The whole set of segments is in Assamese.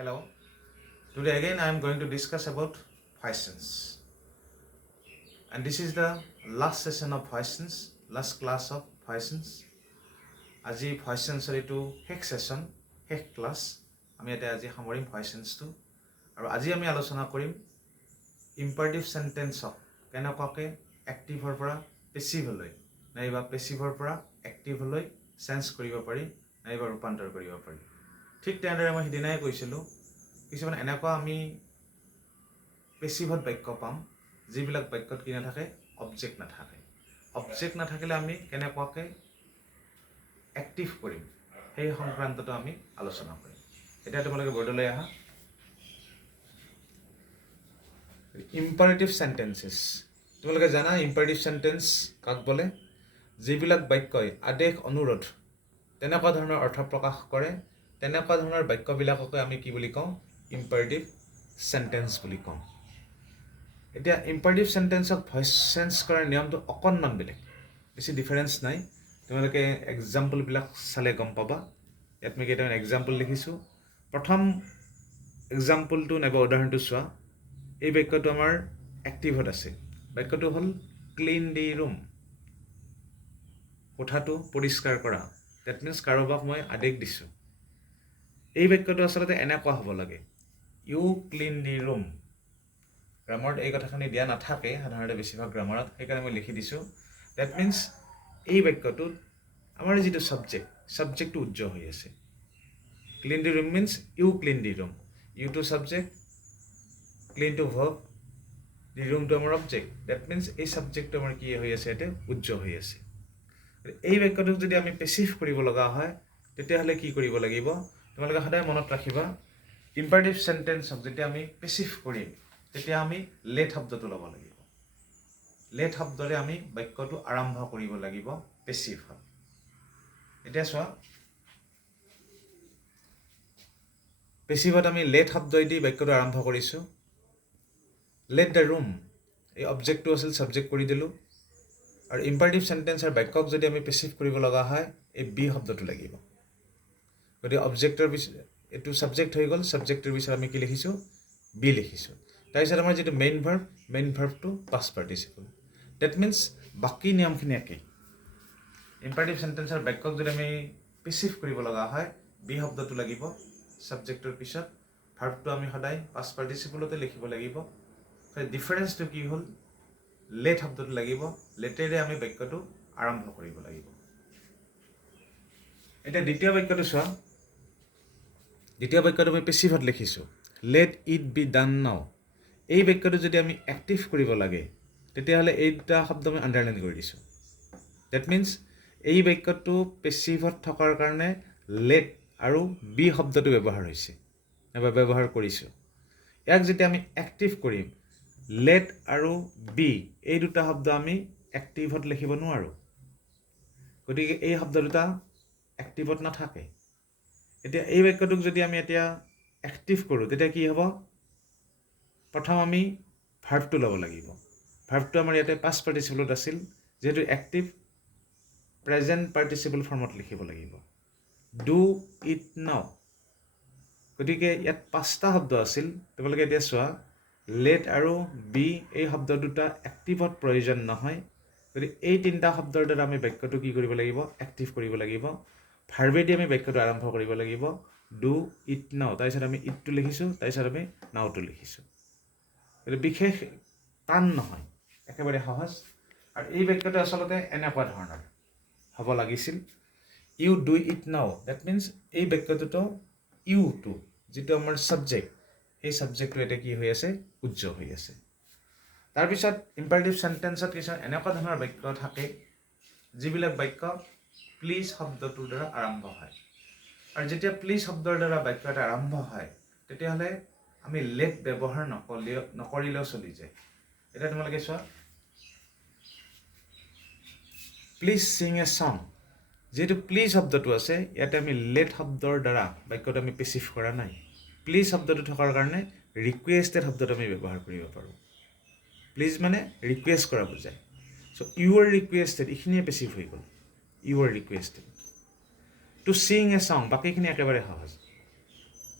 Hello. Today again I am going to discuss about voice sense. And this is the last session of voice sense, last class of voice sense. আজি voice sense এইটো শেষ session, শেষ class. আমি এটা আজি সামৰিম voice sense টো। আৰু আজি আমি আলোচনা কৰিম imperative sentence of কেনেকুৱাকৈ activeৰ পৰা passive লৈ নাইবা passiveৰ পৰা active লৈ sense কৰিব পাৰি নাইবা ৰূপান্তৰ কৰিব পাৰি। ঠিক তেনেদৰে মই সিদিনাই কৈছিলোঁ কিছুমান এনেকুৱা আমি পেছিভত বাক্য পাম যিবিলাক বাক্যত কি নাথাকে অবজেক্ট নাথাকে। অবজেক্ট নাথাকিলে আমি কেনেকুৱাকৈ এক্টিভ কৰিম সেই সংক্ৰান্তটো আমি আলোচনা কৰিম। এতিয়া তোমালোকে বৰ্ডলৈ আহা। ইম্পাৰেটিভ সেন্টেন্সেস তোমালোকে জানা ইম্পাৰেটিভ সেন্টেন্স কাক বলে? যিবিলাক বাক্যই আদেশ অনুৰোধ তেনেকুৱা ধৰণৰ অৰ্থ প্ৰকাশ কৰে তেনেকুৱা ধৰণৰ বাক্যবিলাককে আমি কি বুলি কওঁ? ইম্পাৰেটিভ সেন্টেন্স বুলি কওঁ। এতিয়া ইম্পাৰেটিভ সেন্টেন্সক ভইচ চেঞ্জ কৰাৰ নিয়মটো অকণমান বেলেগ, বেছি ডিফাৰেঞ্চ নাই। তোমালোকে এক্সাম্পলবিলাক চালে গম পাবা। ইয়াত মই কেইটামান এক্সাম্পল লিখিছোঁ। প্ৰথম এক্সাম্পলটো নাইবা উদাহৰণটো চোৱা। এই বাক্যটো আমাৰ এক্টিভত আছে। বাক্যটো হ'ল ক্লিন দি ৰুম, কোঠাটো পৰিষ্কাৰ কৰা। ডেট মিনছ কাৰোবাক মই আদেশ দিছোঁ। এই বাক্যটো আচলতে এনেকুৱা হ'ব লাগে, ইউ ক্লিন দি ৰুম। গ্ৰামাৰত এই কথাখিনি দিয়া নাথাকে সাধাৰণতে বেছিভাগ গ্ৰামাৰত, সেইকাৰণে মই লিখি দিছোঁ। ডেট মিনছ এই বাক্যটোত আমাৰ যিটো ছাবজেক্টটো উজ্জ্বল হৈ আছে। Clean the room means you clean the room. ইউটো subject, clean to verb, the ৰুমটো আমাৰ অবজেক্ট। ডেট মিনছ এই ছাবজেক্টটো আমাৰ কি হৈ আছে ইয়াতে উজ্জ্বল হৈ আছে। এই বাক্যটোক যদি আমি পেছিভ কৰিব লগা হয় তেতিয়াহ'লে কি কৰিব লাগিব? তোমালোকে সদায় মনত ৰাখিবা, ইম্পাৰেটিভ সেন্টেন্সক যেতিয়া আমি পেছিভ কৰিম তেতিয়া আমি লেট শব্দটো ল'ব লাগিব। লেট শব্দৰে আমি বাক্যটো আৰম্ভ কৰিব লাগিব পেছিভ হয়। এতিয়া চোৱা, পেছিভত আমি লেট শব্দই দি বাক্যটো আৰম্ভ কৰিছোঁ। লেট দ্য ৰুম, এই অবজেক্টটো আছিল ছাবজেক্ট কৰি দিলোঁ। আৰু ইম্পাৰেটিভ সেন্টেন্সৰ বাক্যক যদি আমি পেছিভ কৰিব লগা হয় এই বি শব্দটো লাগিব। গতিকে অবজেক্টৰ পিছত এইটো ছাবজেক্ট হৈ গ'ল, ছাবজেক্টৰ পিছত আমি কি লিখিছোঁ? বি লিখিছোঁ। তাৰপিছত আমাৰ যিটো মেইন ভাৰ্বটো পাষ্ট পাৰ্টিচিপল। ডেট মিনছ বাকী নিয়মখিনি একেই। ইম্পাৰেটিভ সেন্টেন্সৰ বাক্যক যদি আমি পেছিভ কৰিব লগা হয় বি শব্দটো লাগিব ছাবজেক্টৰ পিছত। ভাৰ্বটো আমি সদায় পাষ্ট পাৰ্টিচিপলতে লিখিব লাগিব। ডিফাৰেঞ্চটো কি হ'ল? লেট শব্দটো লাগিব, লেটেৰে আমি বাক্যটো আৰম্ভ কৰিব লাগিব। এতিয়া দ্বিতীয় বাক্যটো চোৱা। দ্বিতীয় বাক্যটো আমি পেছিভত লিখিছোঁ, লেট ইট বি ডান নাও। এই বাক্যটো যদি আমি এক্টিভ কৰিব লাগে তেতিয়াহ'লে এই দুটা শব্দ আমি আণ্ডাৰলাইন কৰি দিছোঁ। ডেট মিনছ এই বাক্যটো পেছিভত থকাৰ কাৰণে লেট আৰু বি শব্দটো ব্যৱহাৰ হৈছে নাইবা ব্যৱহাৰ কৰিছোঁ। ইয়াক যেতিয়া আমি এক্টিভ কৰিম, লেট আৰু বি এই দুটা শব্দ আমি এক্টিভত লিখিব নোৱাৰোঁ। গতিকে এই শব্দ দুটা এক্টিভত নাথাকে। এতিয়া এই বাক্যটোক যদি আমি এতিয়া এক্টিভ কৰোঁ তেতিয়া কি হ'ব? প্ৰথম আমি ভাৰ্বটো ল'ব লাগিব। ভাৰ্বটো আমাৰ ইয়াতে পাষ্ট পাৰ্টিচিপলত আছিল, যিহেতু এক্টিভ প্ৰেজেণ্ট পাৰ্টিচিপল ফৰ্মত লিখিব লাগিব। ডু ইট নাও। গতিকে ইয়াত পাঁচটা শব্দ আছিল। তোমালোকে এতিয়া চোৱা, লেট আৰু বি এই শব্দ দুটা এক্টিভত প্ৰয়োজন নহয়। গতিকে এই তিনিটা শব্দৰ দ্বাৰা আমি বাক্যটো কি কৰিব লাগিব? এক্টিভ কৰিব লাগিব। ভাৰ্বেদি আমি বাক্যটো আৰম্ভ কৰিব লাগিব। ডু ইট নাও, তাৰপিছত আমি ইটটো লিখিছোঁ, তাৰপিছত আমি নাওটো লিখিছোঁ। গতিকে বিশেষ টান নহয়, একেবাৰে সহজ। আৰু এই বাক্যটো আচলতে এনেকুৱা ধৰণৰ হ'ব লাগিছিল, ইউ ডু ইট নাও। ডেট মিনছ এই বাক্যটোতো ইউটো যিটো আমাৰ ছাবজেক্ট, সেই ছাবজেক্টটো এতিয়া কি হৈ আছে? উজ্জ্বল হৈ আছে। তাৰপিছত ইম্পাৰেটিভ সেন্টেন্সত কিছুমান এনেকুৱা ধৰণৰ বাক্য থাকে যিবিলাক বাক্য প্লিজ শব্দটোৰ দ্বাৰা আৰম্ভ হয়। আৰু যেতিয়া প্লিজ শব্দৰ দ্বাৰা বাক্য এটা আৰম্ভ হয় তেতিয়াহ'লে আমি লেট ব্যৱহাৰ নকৰিলেও চলি যায়। এতিয়া তোমালোকে চোৱা, প্লিজ ছিং এ ছং। যিহেতু প্লিজ শব্দটো আছে ইয়াতে আমি লেট শব্দৰ দ্বাৰা বাক্যটো আমি পেছিভ কৰা নাই। প্লিজ শব্দটো থকাৰ কাৰণে ৰিকুৱেষ্টেড শব্দটো আমি ব্যৱহাৰ কৰিব পাৰোঁ। প্লিজ মানে ৰিকুৱেষ্ট কৰা বুজায়। চ' ইউ আৰ ৰিকুৱেষ্টেড এইখিনিয়ে পেছিভ হৈ গ'ল। You are requested. To sing a song বাকীখিনি একেবাৰে সহজ।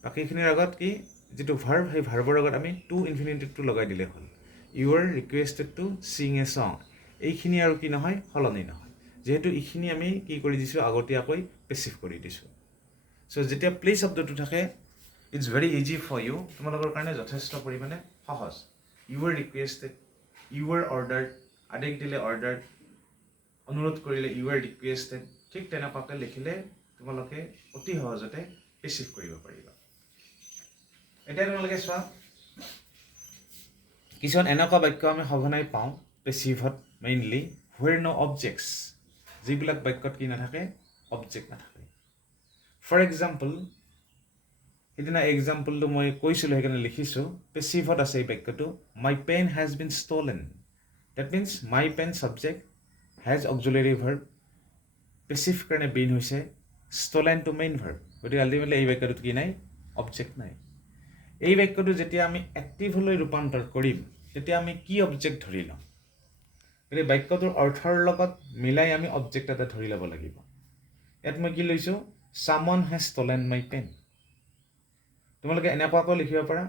বাকীখিনিৰ আগত কি যিটো ভাৰ্ব সেই ভাৰ্বৰ আগত আমি টু ইনফিনিটিভটো লগাই দিলে হ'ল U are requested to sing a song এইখিনি আৰু কি নহয় সলনি নহয় যিহেতু এইখিনি আমি কি কৰি দিছোঁ আগতীয়াকৈ পেচিভ কৰি দিছোঁ চ' যেতিয়া প্লে শব্দটো থাকে it's very easy for you তোমালোকৰ কাৰণে যথেষ্ট পৰিমাণে সহজ you are requested you are ordered আদেশ দিলে অৰ্ডাৰ্ড অনুৰোধ কৰিলে ইউ আৰ ৰিকুৱেষ্টেড ঠিক তেনেকুৱাকৈ লিখিলে তোমালোকে অতি সহজতে পেচিভ কৰিব পাৰিবা এতিয়া তোমালোকে চোৱা কিছুমান এনেকুৱা বাক্য আমি সঘনাই পাওঁ পেচিভত মেইনলি হুৱেৰ ন' অবজেক্টছ যিবিলাক বাক্যত কি নাথাকে অবজেক্ট নাথাকে ফৰ এক্সাম্পল সিদিনা এক্সাম্পলটো মই কৈছিলোঁ সেইকাৰণে লিখিছোঁ পেচিভত আছে এই বাক্যটো my pen has been stolen that means my pen subject has auxiliary verb passive কাৰণে বিন হৈছে ষ্টলেন টু মেইন ভাৰ্ব গতিকে আল্টিমেটলি এই বাক্যটোত কি নাই অবজেক্ট নাই এই বাক্যটো যেতিয়া আমি এক্টিভলৈ ৰূপান্তৰ কৰিম তেতিয়া আমি কি অবজেক্ট ধৰি লওঁ গতিকে বাক্যটোৰ অৰ্থৰ লগত মিলাই আমি অবজেক্ট এটা ধৰি ল'ব লাগিব ইয়াত মই কি লৈছোঁ ছামন হেজ ষ্টলেন মাই পেন তোমালোকে এনেকুৱাকৈ লিখিব পাৰা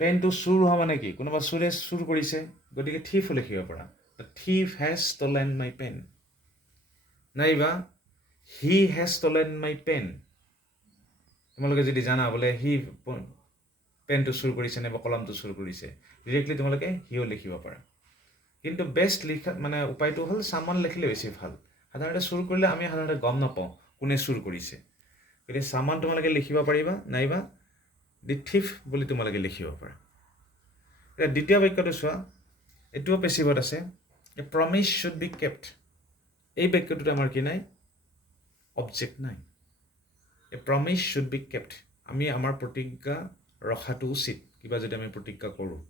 পেনটো চুৰ হোৱা মানে কি কোনোবা চুৰে চুৰ কৰিছে গতিকে থিফো লিখিব পাৰা the thief has stolen my pen নাইবা he has stolen my pen তোমালোকে যদি জানা বোলে সি পেনটো চুৰ কৰিছে নে বা কলমটো চুৰ কৰিছে ডিৰেক্টলি তোমালোকে হিও লিখিব পাৰা কিন্তু বেষ্ট লিখা মানে উপায়টো হ'ল ছামন লিখিলে বেছি ভাল সাধাৰণতে চুৰ কৰিলে আমি সাধাৰণতে গম নাপাওঁ কোনে চুৰ কৰিছে গতিকে ছামন তোমালোকে লিখিব পাৰিবা নাইবা দি থিফ বুলি তোমালোকে লিখিব পাৰা এতিয়া দ্বিতীয় বাক্যটো চোৱা এইটোও পেচিভত আছে এ প্ৰমিছ শুড বি কেপ্ট এই বাক্যটোত আমাৰ কি নাই অবজেক্ট নাই এ প্ৰমিছ শুড বি কেপ্ট আমি আমাৰ প্ৰতিজ্ঞা ৰখাটো উচিত কিবা যদি আমি প্ৰতিজ্ঞা কৰোঁ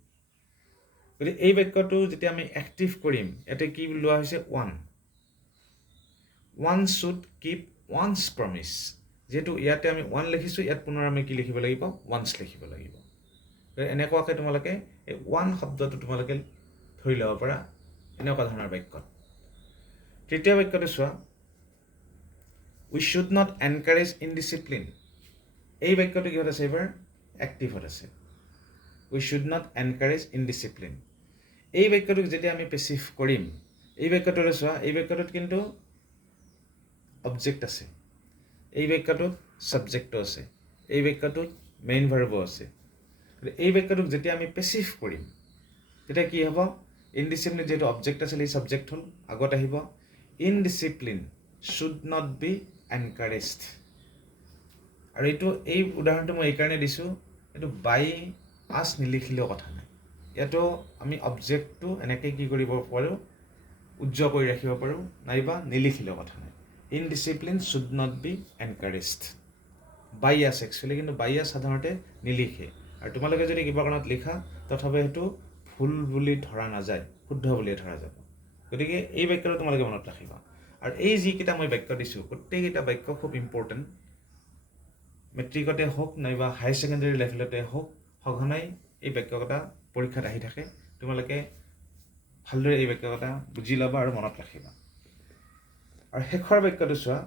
গতিকে এই বাক্যটো যেতিয়া আমি এক্টিভ কৰিম ইয়াতে কি লোৱা হৈছে ওৱান শুড কিপ ওৱানছ প্ৰমিছ যিহেতু ইয়াতে আমি ওৱান লিখিছোঁ ইয়াত পুনৰ আমি কি লিখিব লাগিব ওৱানছ লিখিব লাগিব এনেকুৱাকৈ তোমালোকে এই ওৱান শব্দটো তোমালোকে ধৰি ল'ব পাৰা এনেকুৱা ধৰণৰ বাক্যত তৃতীয় বাক্যটো চোৱা উই শুড নট এনকাৰেজ ইনডিচিপ্লিন এই বাক্যটো কিহত আছে এইবাৰ এক্টিভত আছে উই শুড নট এনকাৰেজ ইনডিচিপ্লিন এই বাক্যটোক যেতিয়া আমি পেচিভ কৰিম এই বাক্যটোৰে চোৱা এই বাক্যটোত কিন্তু অবজেক্ট আছে এই বাক্যটোত ছাবজেক্টটো আছে এই বাক্যটোত মেইন ভাৰ্বো আছে এই বাক্যটোক যেতিয়া আমি পেচিভ কৰিম তেতিয়া কি হ'ব ইনডিচিপ্লিন যিহেতু অবজেক্ট আছিল এই ছাবজেক্ট হ'ল আগত আহিব ইনডিচিপ্লিন শুড নট বি এনকাৰেজড আৰু এইটো এই উদাহৰণটো মই এইকাৰণে দিছোঁ এইটো বাই আছ নিলিখিলেও কথা নাই ইয়াতো আমি অবজেক্টটো এনেকৈ কি কৰিব পাৰোঁ উজ্জ্বল কৰি ৰাখিব পাৰোঁ নাইবা নিলিখিলেও কথা নাই indiscipline should not be এনকাৰেজড বাইয়াছ actually কিন্তু বাইয়াছ সাধাৰণতে নিলিখে আৰু তোমালোকে যদি কিবা কাৰণত লিখা তথাপি সেইটো ভুল বুলি ধৰা নাযায় শুদ্ধ বুলিয়ে ধৰা যাব গতিকে এই বাক্যটো তোমালোকে মনত ৰাখিবা আৰু এই যিকেইটা মই বাক্য দিছোঁ গোটেইকেইটা বাক্য খুব ইম্পৰ্টেণ্ট মেট্ৰিকতে হওক নাইবা হায়াৰ ছেকেণ্ডেৰী লেভেলতে হওক সঘনাই এই বাক্যকেইটা পৰীক্ষাত আহি থাকে তোমালোকে ভালদৰে এই বাক্যকেইটা বুজি ল'বা আৰু মনত ৰাখিবা আৰু শেষৰ বাক্যটো চোৱা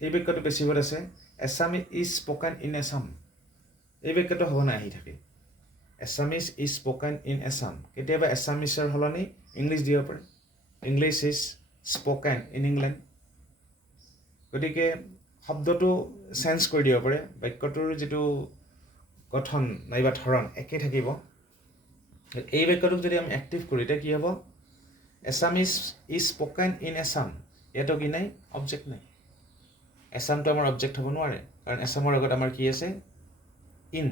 এই বাক্যটো পেচিভত আছে Assamese is spoken in Assam এই বাক্যটো সঘনাই আহি থাকে Assamese is spoken in Assam কেতিয়াবা এছামিজৰ সলনি ইংলিছ দিব পাৰে English is spoken in England গতিকে শব্দটো চেঞ্জ কৰি দিব পাৰে বাক্যটোৰ যিটো গঠন নাইবা ধৰণ একে থাকিব এই বাক্যটোক যদি আমি এক্টিভ কৰোঁ এতিয়া কি হ'ব Assamese is spoken in Assam ইয়াতো কি নাই অবজেক্ট নাই এছামটো আমাৰ অবজেক্ট হ'ব নোৱাৰে কাৰণ এছামৰ আগত আমাৰ কি আছে ইন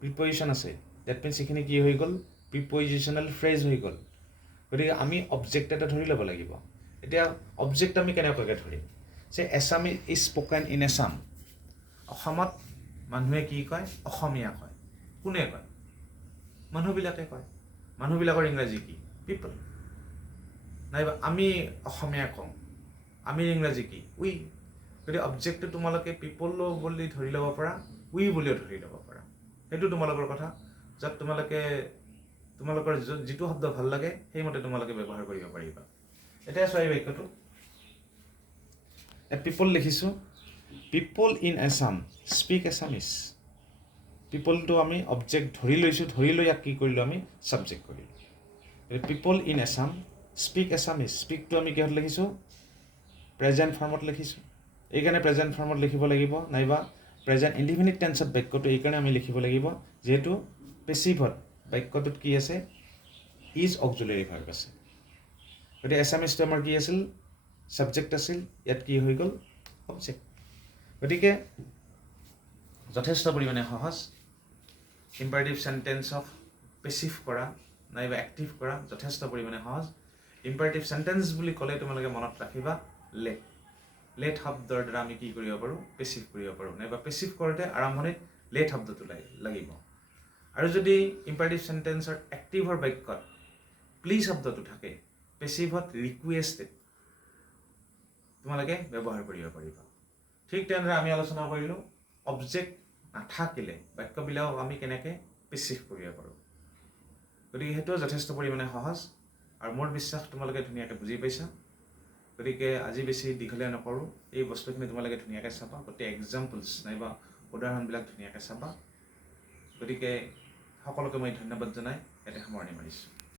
প্ৰিপজিশ্যন আছে ডেট মিনছ এইখিনি কি হৈ গ'ল প্ৰিপজিশ্যনেল ফ্ৰেজ হৈ গ'ল গতিকে আমি অবজেক্ট এটা ধৰি ল'ব লাগিব এতিয়া অবজেক্ট আমি কেনেকুৱাকৈ ধৰিম যে Assamese is spoken in Assam অসমত মানুহে কি কয় অসমীয়া কয় কোনে কয় মানুহবিলাকে কয় মানুহবিলাকৰ ইংৰাজী কি পিপল নাইবা আমি অসমীয়া কওঁ আমি ইংৰাজী কি উই গতিকে অবজেক্টটো তোমালোকে পিপলো বুলি ধৰি ল'ব পাৰা উই বুলিও ধৰি ল'ব পাৰা সেইটো তোমালোকৰ কথা য'ত তোমালোকৰ যিটো শব্দ ভাল লাগে সেইমতে তোমালোকে ব্যৱহাৰ কৰিব পাৰিবা এতিয়া চোৱা এই বাক্যটো পিপল লিখিছোঁ পিপল ইন আছাম স্পীক এছামিজ পিপলটো আমি অবজেক্ট ধৰি লৈছোঁ ধৰি লৈ ইয়াক কি কৰিলোঁ আমি ছাবজেক্ট কৰিলোঁ পিপল ইন আছাম স্পীক এছামিজ স্পীকটো আমি কিহত লিখিছোঁ প্ৰেজেণ্ট ফৰ্মত লিখিছোঁ এইকাৰণে প্ৰেজেণ্ট ফৰ্মত লিখিব লাগিব নাইবা প্ৰেজেণ্ট ইনডিফিনিট টেন্সত বাক্যটো এইকাৰণে আমি লিখিব লাগিব যিহেতু পেছিভত বাক্যটোত কি আছে ইজ অক্সিলাৰী ভাৰ্ব আছে গতিকে এছামিজটো আমাৰ কি আছিল ছাবজেক্ট আছিল ইয়াত কি হৈ গ'ল অবজেক্ট গতিকে যথেষ্ট পৰিমাণে সহজ ইম্পাৰেটিভ চেণ্টেন্সক পেছিভ কৰা নাইবা এক্টিভ কৰা যথেষ্ট পৰিমাণে সহজ ইম্পাৰেটিভ চেণ্টেন্স বুলি ক'লে তোমালোকে মনত ৰাখিবা লেট শব্দৰ দ্বাৰা আমি কি কৰিব পাৰোঁ পেছিভ কৰিব পাৰোঁ নাইবা পেছিভ কৰোঁতে আৰম্ভণিত লেট শব্দটো লাগিব আৰু যদি ইম্পাৰেটিভ চেণ্টেন্সৰ এক্টিভৰ বাক্যত প্লিজ শব্দটো থাকে পেছিভত ৰিকুৱেষ্টেড তোমালোকে ব্যৱহাৰ কৰিব পাৰিবা ঠিক তেনেদৰে আমি আলোচনা কৰিলোঁ অবজেক্ট নাথাকিলে বাক্যবিলাকক আমি কেনেকৈ পেছিভ কৰিব পাৰোঁ গতিকে সেইটোও যথেষ্ট পৰিমাণে সহজ আৰু মোৰ বিশ্বাস তোমালোকে ধুনীয়াকৈ বুজি পাইছা গতিকে আজি বেছি দীঘলীয়া নকৰোঁ এই বস্তুখিনি তোমালোকে ধুনীয়াকৈ চাবা গোটেই এক্সাম্পলছ নাইবা উদাহৰণবিলাক ধুনীয়াকৈ চাবা গতিকে সকলোকে মই ধন্যবাদ জনাই ইয়াতে সামৰণি মাৰিছোঁ